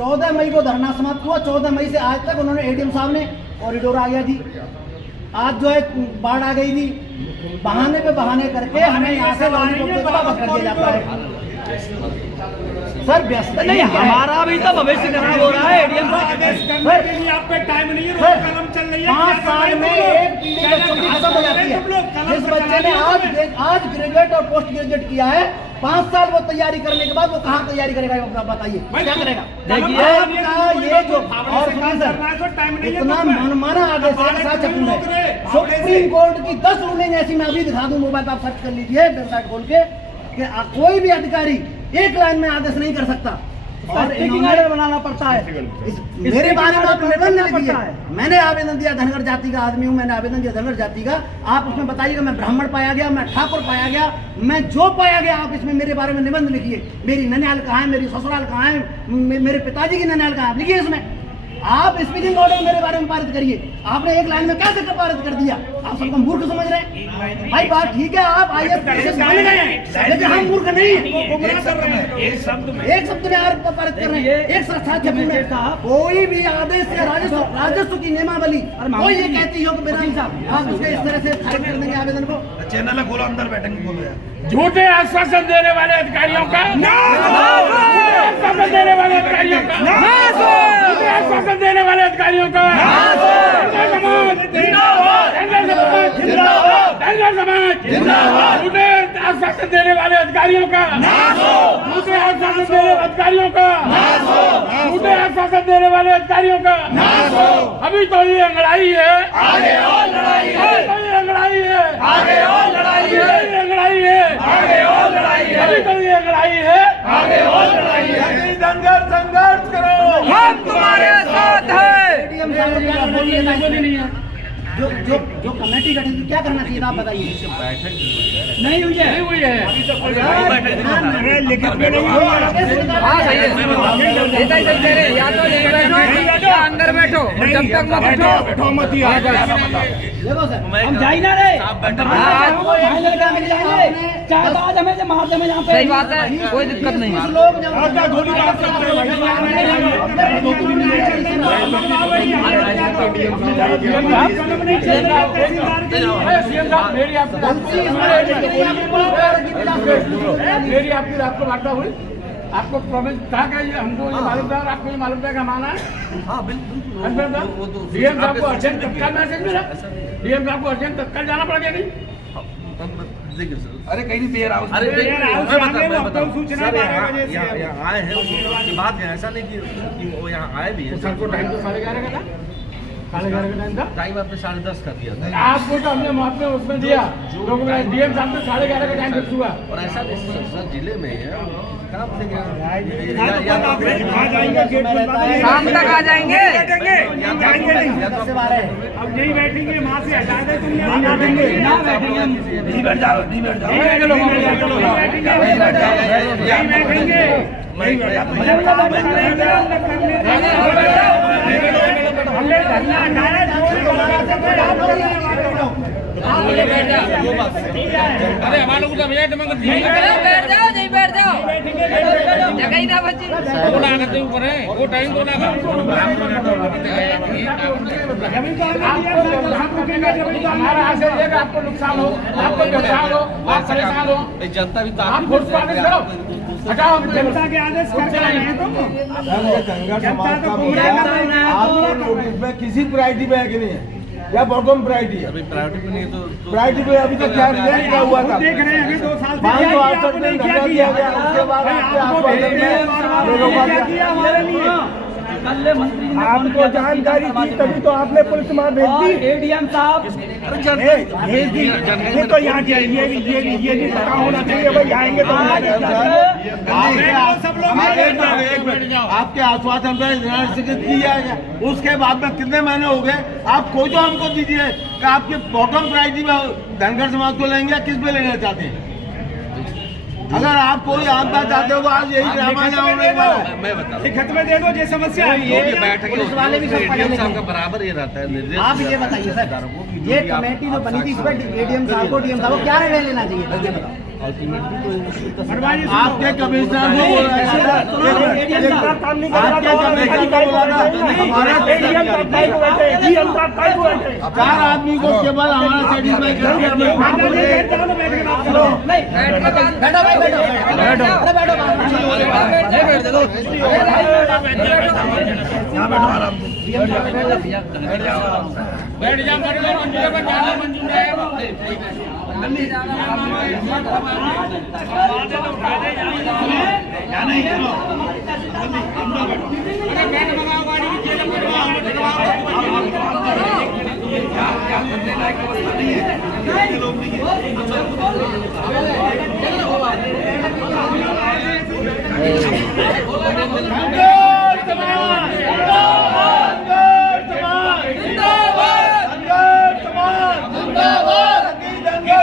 14 मई को धरना समाप्त हुआ। 14 मई से आज तक उन्होंने एडीएम साहब ने कॉरिडोर आ गया जी, आज जो है बाढ़ आ गई थी, बहाने पे बहाने करके हमें यहाँ से वापस कर दिया जाता है। सर व्यस्त नहीं, हमारा भी तो भविष्य खराब हो रहा है। एडीएम साहब आप पे टाइम नहीं है, कलम चल रही है। 5 साल में एक पीढ़ी बच्चों की खत्म हो जाती है। जिस बच्चे ने आज ग्रेजुएट और पोस्ट ग्रेजुएट किया है, 5 साल वो तैयारी करने के बाद वो कहाँ तैयारी करेगा, बताइए क्या करेगा? देखिए ये जो और इतना मनमाना आगे से सुप्रीम कोर्ट की 10 रूलिंग ऐसी मैं अभी दिखा दूं, मोबाइल पर आप सर्च कर लीजिए वेबसाइट खोल के, कि कोई भी अधिकारी एक लाइन में आदेश नहीं कर सकता और ऑर्डर बनाना पड़ता है। मेरे बारे में आप निबंध लिख दिया है, मैंने आवेदन दिया, धनगर जाति का आदमी हूँ, मैंने आवेदन दिया धनगर जाति का। आप उसमें बताइएगा मैं ब्राह्मण पाया गया, मैं ठाकुर पाया गया, मैं जो पाया गया, आप इसमें मेरे बारे में निबंध लिखिए। मेरी ननिहाल कहाँ है, मेरी ससुराल कहाँ है, मेरे पिताजी की ननिहाल कहाँ है, लिखिए इसमें। आप स्पीकिंग ऑर्डर मेरे बारे में पारित करिए। आपने एक लाइन में कैसे पारित कर दिया? आप सबको मूर्ख समझ रहे हैं? भाई बात ठीक है, आप IAS मान गए हैं, लेकिन हम मूर्ख नहीं हैं। एक शब्द में आप पारित कर रहे हैं, एक साथ कोई भी आदेश या राजस्व की नियमावली कोई ये कहती हो कि बिना आप उसके इस तरह से खारिज कर देंगे आवेदन को। चैनल है, खोलो, अंदर बैठेंगे, बोलो यार। झूठे आश्वासन देने वाले अधिकारियों का आश्वासन देने वाले अधिकारियों का आश्वासन देने वाले अधिकारियों का झूठे आश्वासन देने वाले अधिकारियों का झूठे आश्वासन देने अधिकारियों का झूठे आश्वासन देने वाले अधिकारियों का अभी तो ये अंगड़ाई है, आगे और लड़ाई है, ये अंगड़ाई है, आगे और लड़ाई है, अंगड़ाई है, आगे और लड़ाई है, अभी तो ये अंगड़ाई है, आगे और लड़ाई है। धनगर संघर्ष करो, हम तुम्हारे साथ हैं। जो कमेटी गठित की क्या करना चाहिए आप बताइए? बैठक नहीं हुई है, लिखित में नहीं हुई। अंदर बैठो, जब तक मत बैठो मत ही। देखो सर, हम जाए ना रे, चाहे बाद हमें से मार दे यहाँ पे। सही बात है, कोई दिक्कत नहीं। लोग मेरी आपको वार्ता हुई, आपको प्रॉमिस था कि हमको ये मालूम था, आपको ये मालूम था कि हमारा। हाँ बिल्कुल, डीएम साहब को अर्जेंट तत्काल मैसेज मिला, डीएम साहब को अर्जेंट तत्काल जाना पड़ गया। नहीं अरे कहीं नहीं, देर हाउस, अरे सूचना आए हैं, उसकी बात है, ऐसा नहीं कि वो यहाँ आए भी है। सर को टाइम तो 11:30 का था, 11:30 का टाइम था, टाइम आपने 10:30 कर दिया था। आपको तो हमने मुआवजे उसमें दिया, डीएम साहब ने 11:30 का टाइम फिक्स हुआ। और ऐसा नहीं सर, जिले में है, शाम तक आ जाएंगे। अब यही बैठेंगे, वहाँ से हटा दे, तुम नहीं बैठेंगे, नहीं बैठ जाओ, नहीं बैठ जाओ, अरे हमारे लोग बैठ जाओ, नहीं बैठ जाओ, जगह ही ना बची। ऊपर है वो टाइम तो ना आपको नुकसान हो, आपको नुकसान हो, आप परेशान हो, जनता भी आप वोट को आदेश करो, हटाओ जनता के आदेश कर रहे हैं। में किसी प्रायोरिटी पे है कि नहीं है, या बॉटम प्रायोरिटी है? अभी प्रायोरिटी पे नहीं, तो प्रायोरिटी पे अभी तक क्या हुआ था? देख रहे हैं 2 साल से उसके बाद आपको जानकारी थी तभी तो आपने पुलिस वहाँ भेज दी। एडीएम साहब भेज दी, ये तो यहाँ ये नहीं पता होना चाहिए भाई, आएंगे तो आपके आश्वासन पे स्वीकृत किया गया, उसके बाद में कितने महीने हो गए? आप कोई तो हमको दीजिए कि आपके बॉटम प्रायोरिटी में धनगर समाज को लेंगे, किस पे लेना चाहते हैं? अगर आप कोई आपदा चाहते हो तो आज यही ड्रामा होने वाला है। मैं बता खत में दे दो, ये समस्या है। ये बैठक पुलिस वाले भी सब पढ़े साहब का बराबर ये रहता है निर्देश। आप ये बताइए सर, ये कमेटी जो बनी थी इस पर एडीएम साहब को, डीएम साहब को क्या निर्णय लेना चाहिए? आपके कमिश्नर को बोला आपके कमिश्नर को बोला था हमारा 4 आदमी को केवल हमारा सेटिस्फाई करके बैठ जा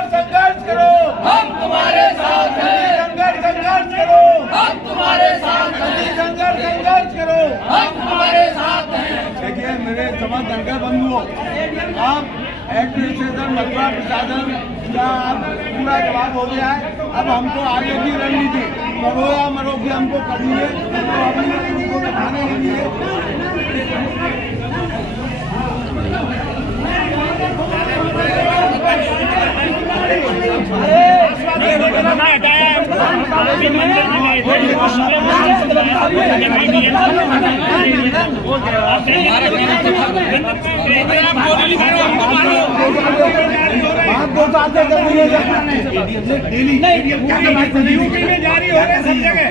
संघर्ष करो, हम तुम्हारे साथ हैं। संघर्ष करो, हम तुम्हारे साथ हैं। संघर्ष करो, हम तुम्हारे साथ हैं। देखिए मेरे समाज दंगल बंधुओं, आप एडमिनिस्ट्रेशन मथुरा प्रशासन का पूरा जवाब हो गया है। अब हमको आगे की रणनीति करो या मरो की हमको करनी है, तो अपनी रणनीति को दिखाने के लिए जारी हो रहे सब जगह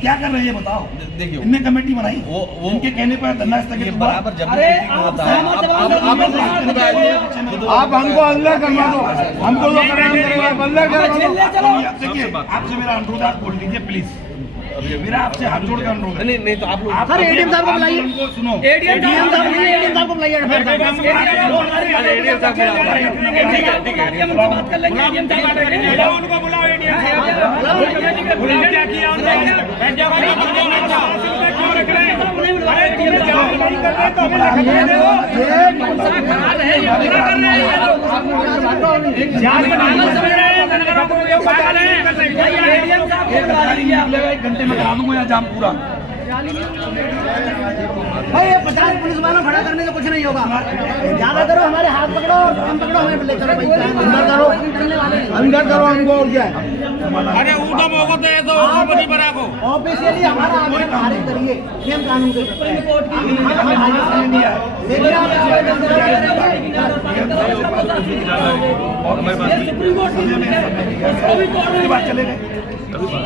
क्या कर रहे हैं बताओ। देखिए इनने कमेटी बनाई, उनके कहने पर धरना स्थगित हुआ। अरे आप हमको अल्लाह करवा दो, हमको तो अल्लाह करवा दो। देखिए आपसे मेरा अनुरोध आप बोल दीजिए प्लीज, मेरा आपसे हाथ जोड़ कर अनुरोध है। नहीं तो आप लोग सर एडीएम साहब को बुलाइए, सुनो एडीएम साहब को बुलाइए। बात कर लेंगे उनको बुलाओ। एक घंटे में करा दूंगा यहाँ जाम पूरा। भाई ये 50 पुलिस वालों खड़ा करने से कुछ नहीं होगा। ज्यादा करो, हमारे हाथ पकड़ो, हम पकड़ो, हमें ले चलो भाई। अंदर करो हमको और क्या है। अरे उधम होगा तो ऐसा नहीं बना को ऑफिशियली हमारा आवेदन खारिज करिए नियम कानून के।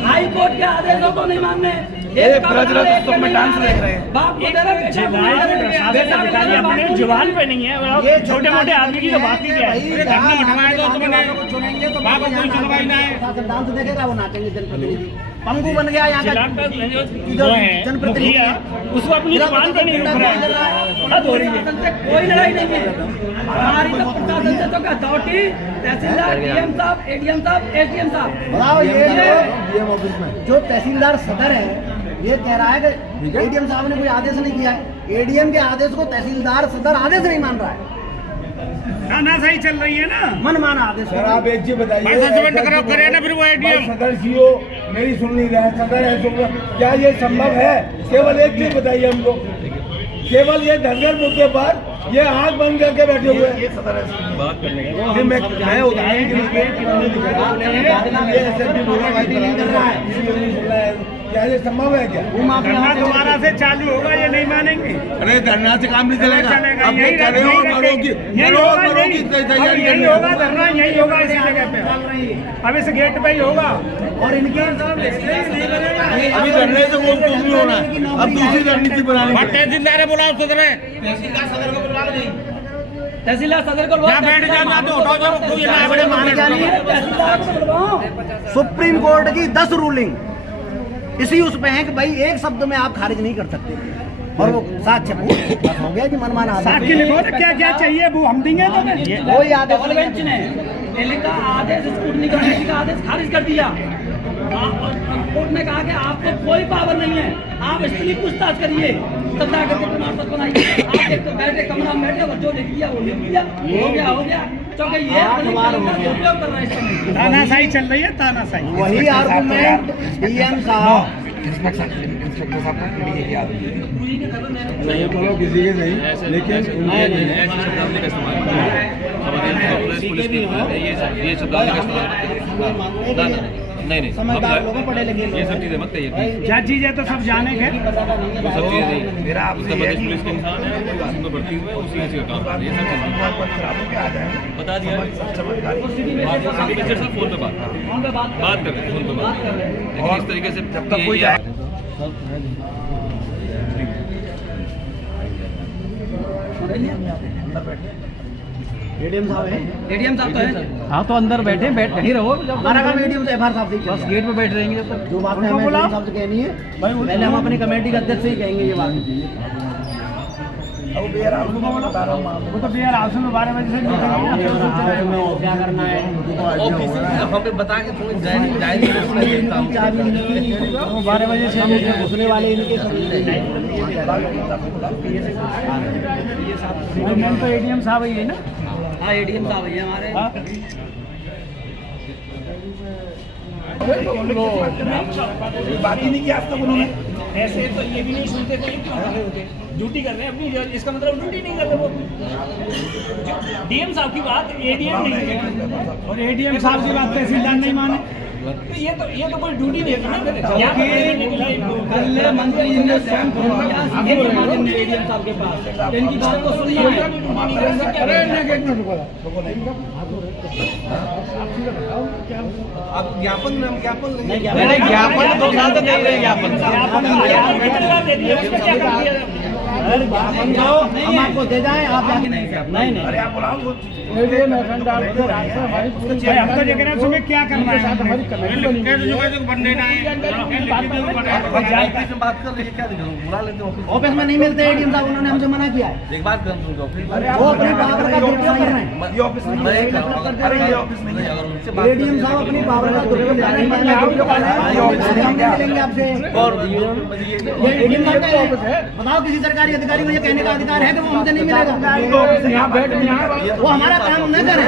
हाई कोर्ट के आदेशों को नहीं मानने, में डांस देख रहे हैं। जुबान पे नहीं है, छोटे मोटे आदमी की तो बात ही क्या है। डांस देखेगा वो नाचेंगे जनप्रतिनिधि। पंगू बन गया यहाँ का जनप्रतिनिधि, उसको अपनी जुबान पे नहीं रोक रहा है। कोई लड़ाई नहीं है हमारी। तो प्रशासन से तो अथॉरिटी, तहसीलदार, डीएम साहब, एडीएम साहब, एसडीएम साहब। बताओ ये जो तहसीलदार सदर है ये कह रहा है कि एडीएम साहब ने कोई आदेश नहीं किया है। एडीएम के आदेश को तहसीलदार सदर आदेश नहीं मान रहा है। ना सही चल रही है ना, मनमाना आदेश। सर आप एक चीज बताइए, करे ना फिर वो एडीएम सदर सीओ मेरी सुन नहीं रहा है, सदर है क्या ये संभव है? केवल एक चीज बताइए हमको, केवल ये धनगर मुद्दे पर ये आंख बंद करके बैठे हुए हैं। ये सदर है बात करने के लिए मैं उदाहरण के लिए क्या ये संभव है क्या? धरना दोबारा से चालू होगा, ये नहीं मानेंगे। अरे धरना से काम नहीं चलेगा। अब ये करे हो मरोगी तैयारी यही होगा, धरना यही होगा इसी जगह पे। अब इस गेट पे ही होगा। और इनके अभी धरने से वो कुछ नहीं होना है, अब दूसरी रणनीति बनानी है। तहसीलदार बुलाओ सदर है, तहसीलदार सदर को बैठ जाना तो सुप्रीम कोर्ट की 10 रूलिंग इसी उस पे है कि भाई एक शब्द में आप खारिज नहीं कर सकते। और वो साक्ष्य हो गया कि मनमाना साक्ष्य लिखो तो क्या क्या चाहिए वो हम देंगे। तो कोई आदेश बेंच ने दिल्ली का आदेश स्कूटनी कमेटी का आदेश खारिज कर दिया। कोर्ट ने कहा कि आपको कोई पावर नहीं है, आप इसलिए पूछताछ करिए, तब जाकर के प्रमाण पत्र बनाइए। आप एक तो बैठे कमरा में बैठे और जो लिख दिया वो लिख दिया, हो गया। क्योंकि ये दुरुपयोग कर रहे हैं, तानाशाही चल रही है, तानाशाही। वही आर्गुमेंट डीएम साहब इंस्पेक्टर साहब नहीं बोलो किसी के नहीं, लेकिन ऐसे शब्दावली का इस्तेमाल ये शब्दावली का इस्तेमाल नहीं समझदार लोगों पढ़े लिखे ये सब चीजें मत कहिए। क्या चीज है तो सब जानेंगे, वो सब चीजें नहीं। मेरा आपसे पुलिस के इंसान है, उसी में भर्ती हुए उसी का काम कर रही है, सब चीजें बता दिया। सब फोन पे बात कर रहे हैं, फोन पे बात कर रहे हैं, लेकिन इस तरीके से जब तक कोई जाए एडीएम साहब है, एडीएम साहब तो है। हाँ तो अंदर बैठे, बैठ कहीं रहो, हमारा काम एडीएम से एफआर साहब से बस गेट पे बैठ रहेंगे जब तक। जो बात है हमें एडीएम साहब से कहनी है, पहले हम अपनी कमेटी के अध्यक्ष से ही कहेंगे ये बात। वो तो बिहार हाउस में 12 बजे से क्या करना है, हम पे बता के थोड़ी जाए 12 बजे से घुसने वाले इनके तो एडीएम साहब ही है ना। हाँ एडीएम साहब है हमारे। बात ही नहीं किया आज तक उन्होंने। ऐसे तो ये भी नहीं सुनते थे, क्यों खड़े होते ड्यूटी कर रहे हैं अपनी, इसका मतलब ड्यूटी नहीं कर रहे वो। डीएम साहब की बात एडीएम नहीं है, और एडीएम साहब की बात तहसीलदार नहीं माने, तो ये तो कोई ड्यूटी नहीं है ना। कल मंत्री जी ने स्वयं फोन किया एडीएम साहब के पास, इनकी बात को सुनिए। आप ज्ञापन नहीं ज्ञापन तो साथ दे रहे हैं, ज्ञापन हम आपको दे जाएं, आप नहीं अरे आप बुलाओ, हम तो देख रहे हैं सुबह क्या करना है, बात कर रही है, क्या बुला लेते हैं ऑफिस में नहीं मिलते एडीएम साहब, उन्होंने हमसे मना किया है। एक बात कर वो अपने पावर का दुरुपयोग कर रहे हैं। एडीएम साहब अपनी पावर का दुरुपयोग कर रहे हैं, हम नहीं मिलेंगे आपसे। एडीएम साहब का बताओ, किसी सरकारी अधिकारी को ये कहने का अधिकार है कि वो हमसे नहीं मिलेगा? वो हमारा काम न करे,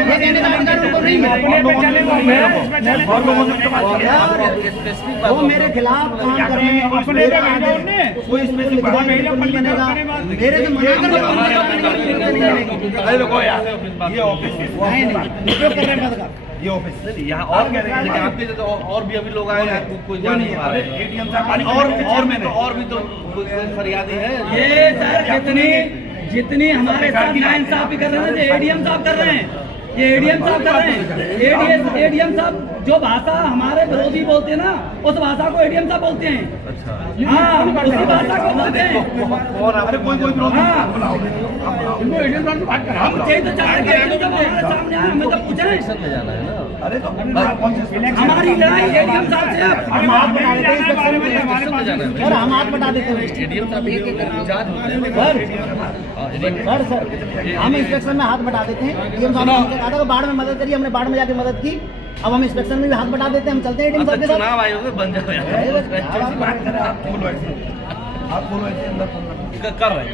ये कहने का अधिकार उनको नहीं मिलेगा। वो मेरे खिलाफ काम कर रहे हैं, कोई इसमें बनेगा, मेरे से मना कर ये ऑफिस ये ऑफिस यहाँ और कह रहे हैं कि आपके तो और भी अभी लोग आए हैं, कोई जान नहीं पा रहे। एटीएम साहब और भी तो फरियादी है। ये सर जितनी हमारे साथ नाइंसाफी कर रहे हैं, एडीएम साहब कर रहे हैं, ये एडीएम साहब कर रहे हैं। एडीएम साहब जो भाषा हमारे विरोधी बोलते हैं ना, उस भाषा को एडीएम साहब बोलते हैं। हाँ, उसी भाषा को बोलते हैं। और अरे कोई विरोधी इनको एडीएम साहब से बात कर, हम चाहिए तो चाहते हैं एडीएम साहब हमारे सामने आए, हमें तो पूछे में जाना है ना। अरे तो हमारी लड़ाई एडीएम साहब से है। हम हाथ बटा देते हैं सर, हम हाथ बटा देते हैं सर, हम इंस्पेक्शन में हाथ बटा देते हैं। एडीएम साहब ने हमसे कहा था कि बाढ़ में मदद करिए, हमने बाढ़ में जाके मदद की, अब हम इंस्पेक्शन में भी हाथ बटा देते हैं, हम चलते हैं एडीएम साहब के साथ। चुनाव आयोग में बन जाओ आप बोलो ऐसे अंदर कर रहे हैं।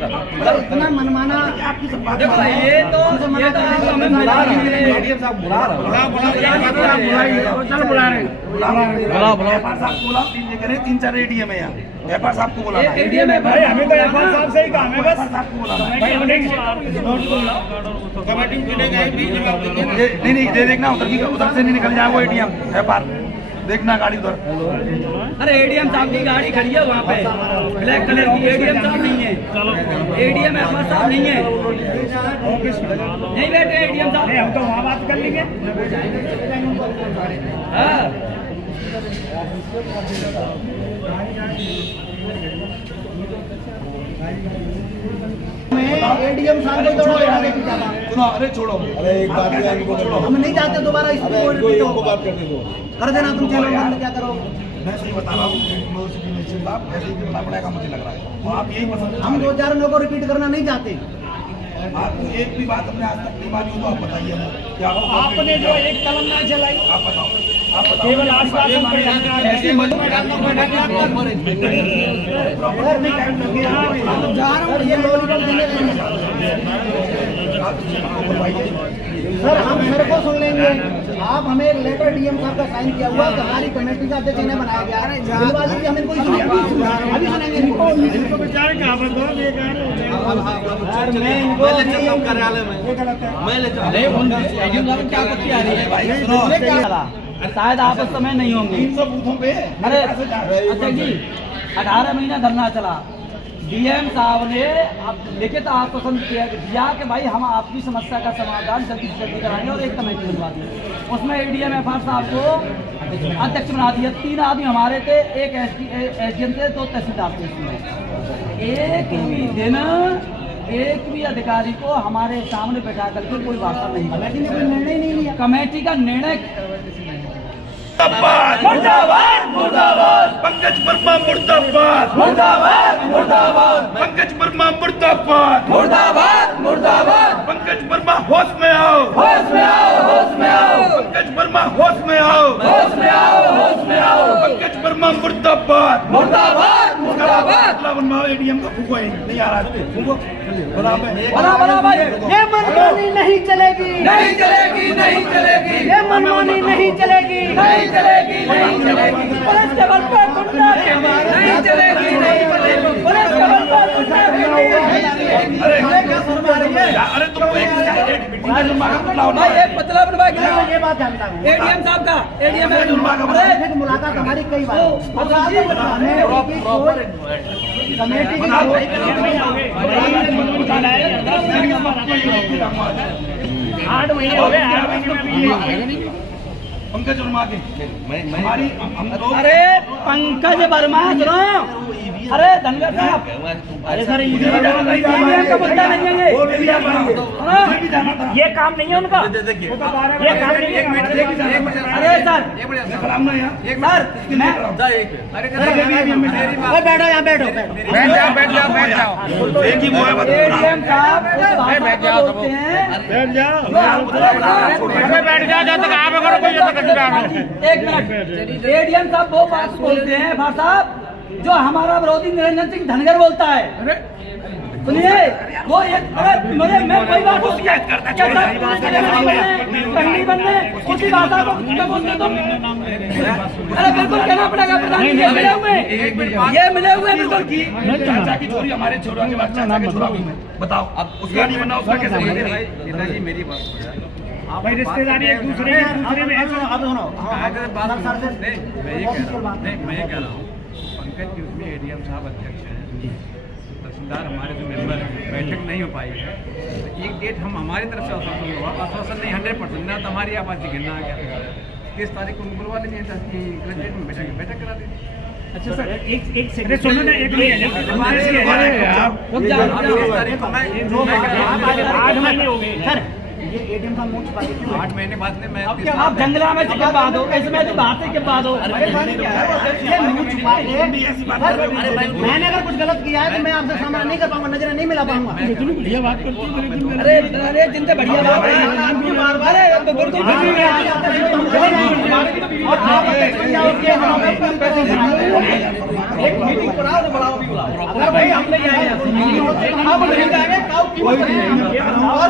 इतना मनमाना देखो ये तो आप हमें बुला रहे हैं, एडीएम साहब बुला रहे हैं। चल बुला रहे हैं, बुलाओ साहब को बुलाओ, 3-4 एटीएम है यहाँ, व्यापार साहब को बुलाना है। एडीएम है भाई हमें तो एफआर साहब से ही काम है बस। साहब को बुलाना है। कमेटी मिलेगा, नहीं दे देखना उधर से नहीं निकल जाए वो एटीएम व्यापार, देखना गाड़ी उधर। अरे एडीएम साहब की गाड़ी खड़ी है वहाँ पे, ब्लैक कलर की। एडीएम साहब नहीं है, एडीएम एफआर साहब नहीं है, नहीं बैठे एडीएम साहब। हम तो वहाँ बात कर लेंगे। हाँ एडीएम साहब को दौड़ो, सुनो, अरे छोड़ो, अरे एक बात है, इनको छोड़ो, हम नहीं चाहते दोबारा इस इनको बात कर दो, कर देना तुम चैनल बंद, क्या करो? मैं सही बता रहा हूँ, ऐसे ही करना पड़ेगा मुझे लग रहा है। और आप यही पसंद, हम 2-4 लोगों को रिपीट करना नहीं चाहते। आप एक भी बात अपने आज तक नहीं मानी तो आप बताइए ना, क्या आपने जो एक कलम ना चलाई, आप बताओ। केवल आश्वासन पर सर हम सर को सुन लेंगे। आप हमें एक लेटर डीएम साहब का साइन किया हुआ कि हमारी कमेटी का अध्यक्ष इन्हें बनाया गया है, दिलवा दीजिए, हम इनको ही सुनेंगे, अभी सुनेंगे इनको। मैं इनको कार्यालय में मैं ले शायद आप उस समय नहीं होंगे। अरे अच्छा जी 18 महीना धरना चला, डीएम साहब ने लिखित आश्वासन दिया कि भाई हम आपकी समस्या का समाधान जल्दी से जल्दी कराएंगे और एक कमेटी बनवा दी। उसमें एडीएम एफआर साहब को अध्यक्ष बना दिया। 3 आदमी हमारे थे, एक एसडीएम थे, 2 तहसीलदार थे। इसमें एक भी दिन एक भी अधिकारी को हमारे सामने बैठा करके कोई भाषण नहीं, कमेटी ने कोई निर्णय नहीं लिया। कमेटी का निर्णय मुर्दाबाद मुर्दाबाद पंकज वर्मा मुर्दाबाद मुर्दाबाद मुर्दाबाद पंकज वर्मा मुर्दाबाद मुर्दाबाद मुर्दाबाद पंकज वर्मा होश में आओ होश में आओ होश में आओ पंकज वर्मा होश में आओ होश में आओ होश में आओ पंकज वर्मा मुर्दाबाद मुर्दाबाद मुर्दाबाद बनवाओ एडीएम का फूको नहीं आ रहा फूको बड़ा भाई ये मनमानी नहीं चलेगी नहीं चलेगी नहीं चलेगी ये मनमानी नहीं चलेगी नहीं चलेगी नहीं चलेगी पुलिस के बल पर गुंडा नहीं चलेगी नहीं चलेगी पुलिस के बल पर गुंडा अरे तुम एक भाई एक मतलब बनवा के लाओ। ये बात जानता हूँ एडीएम साहब का एडीएम फिर मुलाकात हमारी कई बार कमेटी की 8 महीने हो गए 8 महीने में पंकज वर्मा के हमारी हम लोग अरे पंकज वर्मा सुनो, अरे धनगर साहब, अरे सर ईवीएम का मुद्दा नहीं है ये काम नहीं है उनका, ये काम नहीं है। अरे सर बैठो यहाँ बैठो एक ही वो है एडीएम साहब बैठ जाओ बैठ जाओ जब तक आप करो कोई एक मिनट, एडीएम साहब वो बात बोलते हैं भाई साहब जो हमारा विरोधी निरंजन सिंह धनगर बोलता है। सुनिए वो एक मुझे मैं कोई बात नहीं बनने उसी भाषा को बोलते तुम। अरे बिल्कुल कहना पड़ेगा प्रधान जी, मिले हुए ये मिले हुए बिल्कुल की चाचा की चोरी हमारे छोरा के बाद चाचा के छोरा भी बताओ अब उसका नहीं बना उसका कैसे बनेगा? नेताजी मेरी बात भाई रिश्तेदारी एक दूसरे में ऐसा अब सुनो मैं ये कह रहा हूँ पंकज की उसमें एडीएम साहब अध्यक्ष हैं, तहसीलदार हमारे जो मेंबर हैं, बैठक नहीं हो पाई है। एक डेट हम हमारी तरफ से आश्वासन हुआ, आश्वासन नहीं 100% ना तो हमारी आवाज़ गिरना आ गया। 30 तारीख को बुलवा लेंगे डेट में बैठक करा देंगे। अच्छा सर एक सेकंड सुनो ना, एक मिनट 8 महीने हो गए सर ये एडीएम का मुंह छुपा के 8 महीने बाद में मैं आप जंगला में के बाद हो, इसमें तो बात के बाद हो। ये मुंह छुपा के मैंने अगर कुछ गलत किया है तो मैं आपसे सामना नहीं कर पाऊंगा, नजर नहीं मिला पाऊंगा। बढ़िया बात करती है अरे अरे जिनसे बढ़िया बात है अरे बिल्कुल और आप एक मीटिंग बुलाओ तो बुलाओ भी बुलाओ। अगर भाई हम नहीं आए आप नहीं आएंगे काउ की और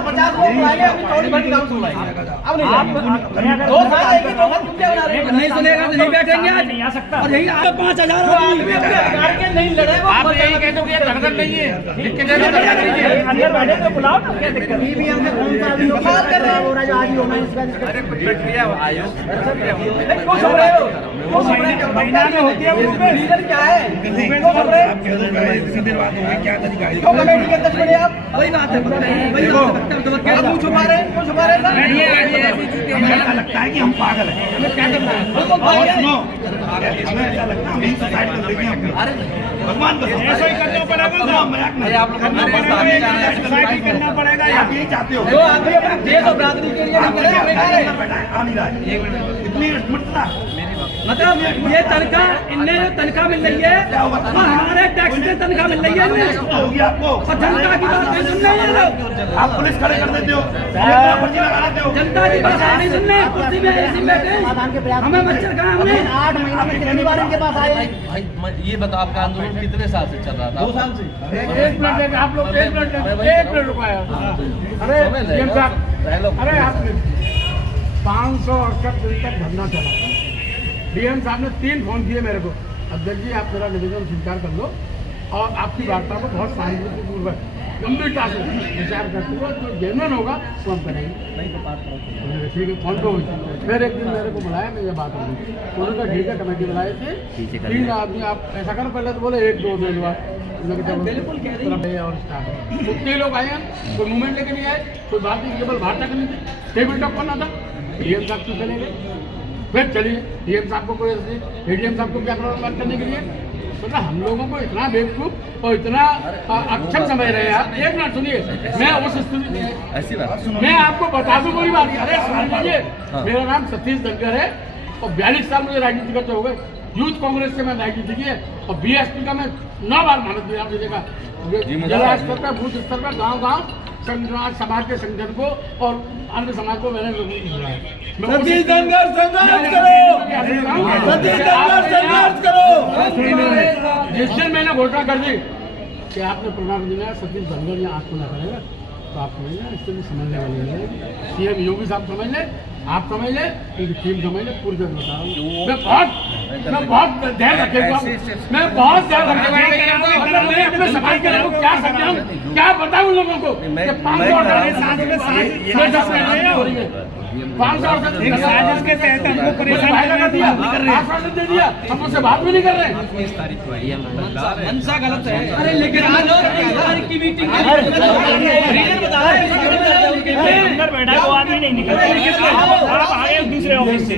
50 लोग बुलाएंगे, अभी चौड़ी भट्टी काउ बुलाएंगे। अब नहीं जाएंगे 2 साल आएंगे तो हम क्या बना रहे हैं? नहीं सुनेगा तो नहीं बैठेंगे आज नहीं आ सकता। और यही 5,000 आदमी अपने अधिकार के नहीं लड़े वो आप यही कहते हो कि ये धड़कन नहीं है, लिख के दे दो अंदर बैठे तो बुलाओ ना, क्या दिक्कत है? ईवीएम से कौन सा अभी लोग कर रहे हो राजा आज ही होना इसका अरे कुछ प्रक्रिया आयोग क्यों सुन रहे हो? क्यों सुन रहे हो? महीना में होती है वो रीजन क्या है? क्यों सुन रहे हो? क्यों कमेटी के अध्यक्ष बने आप? वही बात है वही क्यों छुपा रहे हैं? क्यों छुपा रहे हैं सर? हमें ऐसा लगता है कि हम पागल हैं। बिल्कुल भाई है। सुनो, हमें ऐसा लगता है हम यही सुसाइड कर देंगे हम। भगवान को ऐसा ही करना पड़ेगा। मजाक नहीं, आप लोग सुसाइड करना पड़ेगा। आप यही चाहते हो? जो आदमी अपने देश और बिरादरी के लिए नहीं करे, आ नहीं रहा है। इतनी मत मतलब ये तनख्वाह इनने जो तनख्वाह मिल रही है और हमारे टैक्स से तनख्वाह मिल रही है इन्हें। होगी आपको और जनता की बात नहीं सुन रहे हैं लोग। आप पुलिस खड़े कर देते हो, पर्ची लगा देते हो। जनता की बात नहीं सुन रहे, कुर्सी में ऐसी बैठे समाधान के प्रयास हमें मच्छर कहाँ हमने 8 महीने में कितनी बार इनके पास आए? ये बताओ आपका आंदोलन कितने साल से चल रहा था? 2 साल से। एक मिनट आप लोग एक मिनट रुकाया। अरे डीएम साहब, अरे आपने 568 दिन तक धरना चला। डीएम साहब ने 3 फोन किए मेरे को, अध्यक्ष जी आप मेरा निवेदन स्वीकार कर लो और आपकी वार्ता को बहुत शांतिपूर्वक गंभीरता से विचार करते हुए जो जेन्युइन होगा वो हम करेंगे। ठीक है, फोन तो हुई। फिर एक दिन मेरे को बुलाया, मैं ये बात होगी, उन्होंने कहा ठीक है, कमेटी बुलाए थे 3 आदमी, आप ऐसा करो। पहले तो बोले 1-2 दिन बाद और स्टाफ 50 लोग आए हैं, कोई मूवमेंट लेके नहीं आए, कोई बात नहीं, केवल वार्ता करनी थी, टेबल टॉक करना था। डीएम साहब तो चले गए, फिर चलिए डीएम साहब को कोई एडीएम साहब को क्या प्रॉब्लम बात करने के लिए? मतलब हम लोगों को इतना बेवकूफ और इतना अक्षम समझ रहे हैं आप। एक मिनट सुनिए, मैं उस स्थिति में ऐसी बात मैं आपको बता दूं कोई बात। अरे सुन लीजिए, मेरा नाम सतीश धनखड़ है और 42 साल मुझे राजनीति करते हो गए। यूथ कांग्रेस से मैं राजनीति की है और बीएसपी का मैं 9 बार भारत विधान देगा, जिला स्तर पर, बूथ स्तर पर, गाँव समाज के संगठन को और अन्य समाज को मैंने सतीश धनखड़ संघर्ष करो, सतीश धनखड़ संघर्ष करो। जिस दिन मैंने घोषणा कर दी कि आपने प्रोग्राम दिया सतीश धनखड़ यहाँ आपको ना करेगा, तो आप समझ लें, इससे भी समझने वाली है। सीएम योगी साहब समझ ले, आप समझ ले, उनकी टीम समझ ले, पूरी तरह बता रहा हूँ। मैं बहुत ध्यान रखेगा, मैं बहुत ध्यान रखेगा। मतलब मैं अपने समाज के लोगों को क्या समझाऊं, क्या बताऊं लोगों को? 500 के तहत हमको परेशान कर दिया, आश्वासन दे दिया, हम उससे बात भी नहीं कर रहे। 30 तारीख को आई मनसा गलत है। अरे लेकिन आज तारीख की मीटिंग बैठा वो आदमी नहीं निकलता, आप आए दूसरे ऑफिस से।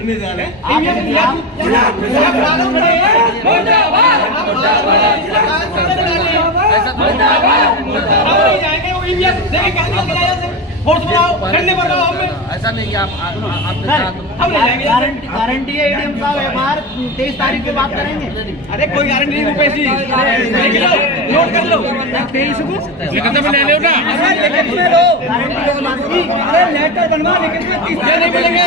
ऐसा नहीं कि गारंटी है एडीएम साहब एफआईआर 23 तारीख को बात करेंगे। अरे कोई गारंटी नहीं, पैसे नोट कर लो 23 को लिखित में ले लो ना, लिखित में लो, अरे लेटर बनवा, लिखित में 30 नहीं मिलेंगे।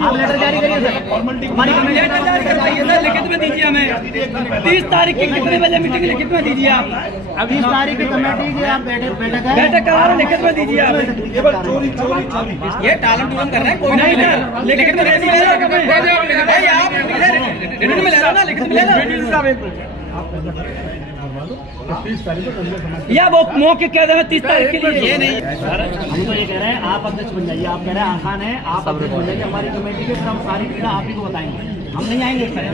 आप लेटर जारी करिए सर, हमारी कमेटी लेटर जारी करवाइए सर, लिखित में दीजिए हमें। 30 तारीख की कितने बजे मीटिंग लिखित में दीजिए आप। 20 तारीख की कमेटी की आप बैठक करा रहे, लिखित में दीजिए आप। ये टालम टूलम कर रहे हैं, कोई नहीं सर, लिखित में दे दीजिए भाई, आप रिटर्न में ले लो ना, लिखित में ले लो। 30 तारीख को या वो मौके कह रहे हैं 30 तारीख के लिए, ये नहीं हम तो ये कह रहे हैं आप अध्यक्ष बन जाइए। आप कह रहे हैं आसान है, आप अध्यक्ष बन जाइए हमारी कमेटी के, फिर हम सारी पीड़ा आप ही को बताएंगे, हम नहीं आएंगे इस तरह।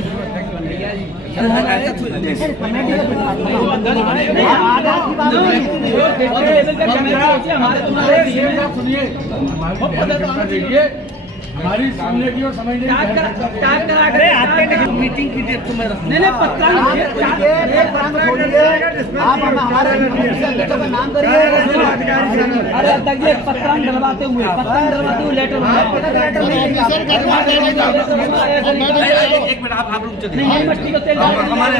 सुनिए, हमारी सुनने की और समझने की मीटिंग की डेट तो मैं नहीं पत्ता आप हमारे नाम करिए। अरे अध्यक्ष जी पत्रांग डलवाते हुए लेटर एक मिनट आप लोग चलिए, नहीं मट्टी को तेल हमारे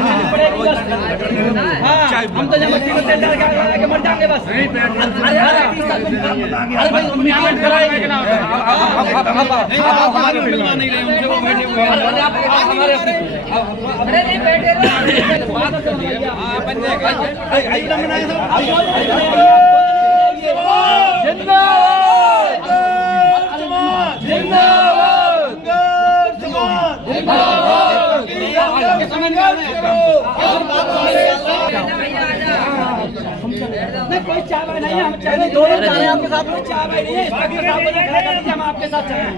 हम तो जब मट्टी को तेल डाल के मर जाएंगे बस। अरे भाई कमेटी कराएंगे कि ना, आप हमारे मिलवा नहीं रहे उनसे, वो बैठे हुए हैं। अरे नहीं बैठे रहो, बात कर दिया बन जाएगा। कोई चाय वाय नहीं है, हम चाय नहीं, दोनों जा रहे हैं आपके साथ, कोई चाय वाय नहीं है, हम आपके साथ चल रहे हैं।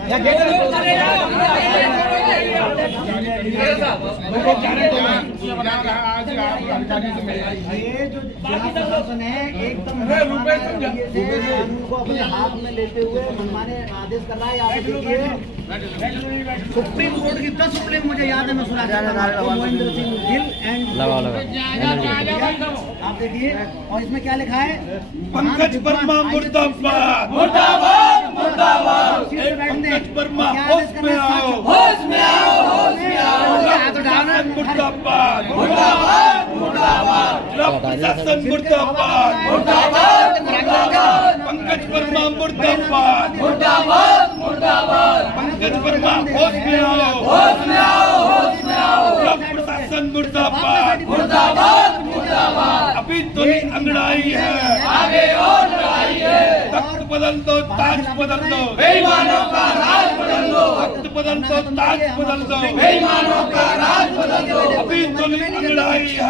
ये जो जिला प्रशासन है एकदम कानून को अपने हाथ में लेते हुए मनमाने आदेश कर रहा है। आप देखिए सुप्रीम कोर्ट की 10 सुप्रीम मुझे याद है, मैं सुना महेंद्र सिंह गिल एंड आप देखिए, और इसमें क्या लिखा है, पंकज वर्मा मुर्दाबाद। पंकज वर्मा होश में आओ, होश में आओ, होश में आओ। प्रशासन मुर्दाबाद, मुर्दाबाद, मुर्दाबाद। प्रशासन मुर्दाबाद, मुर्दाबाद, मुर्दाबाद। पंकज वर्मा मुर्दाबाद, मुर्दाबाद, मुर्दाबाद। पंकज वर्मा होश में आओ, होश में आओ, होश में आओ। प्रशासन मुर्दाबाद, मुर्दाबाद, मुर्दाबाद। अभी तो अंगड़ाई है, आगे और लड़ाई है। तख्त बदल दो, ताज बदल दो, बेईमानों का राज बदल दो। तख्त बदल दो, ताज बदल दो, बेईमानों का राज बदल दो। अभी तो अंगड़ाई है,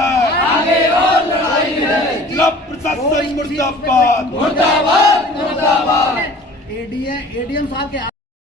आगे और लड़ाई है। जिला प्रशासन मुर्दाबाद, मुर्दाबाद, मुर्दाबाद। एडीएम साहब के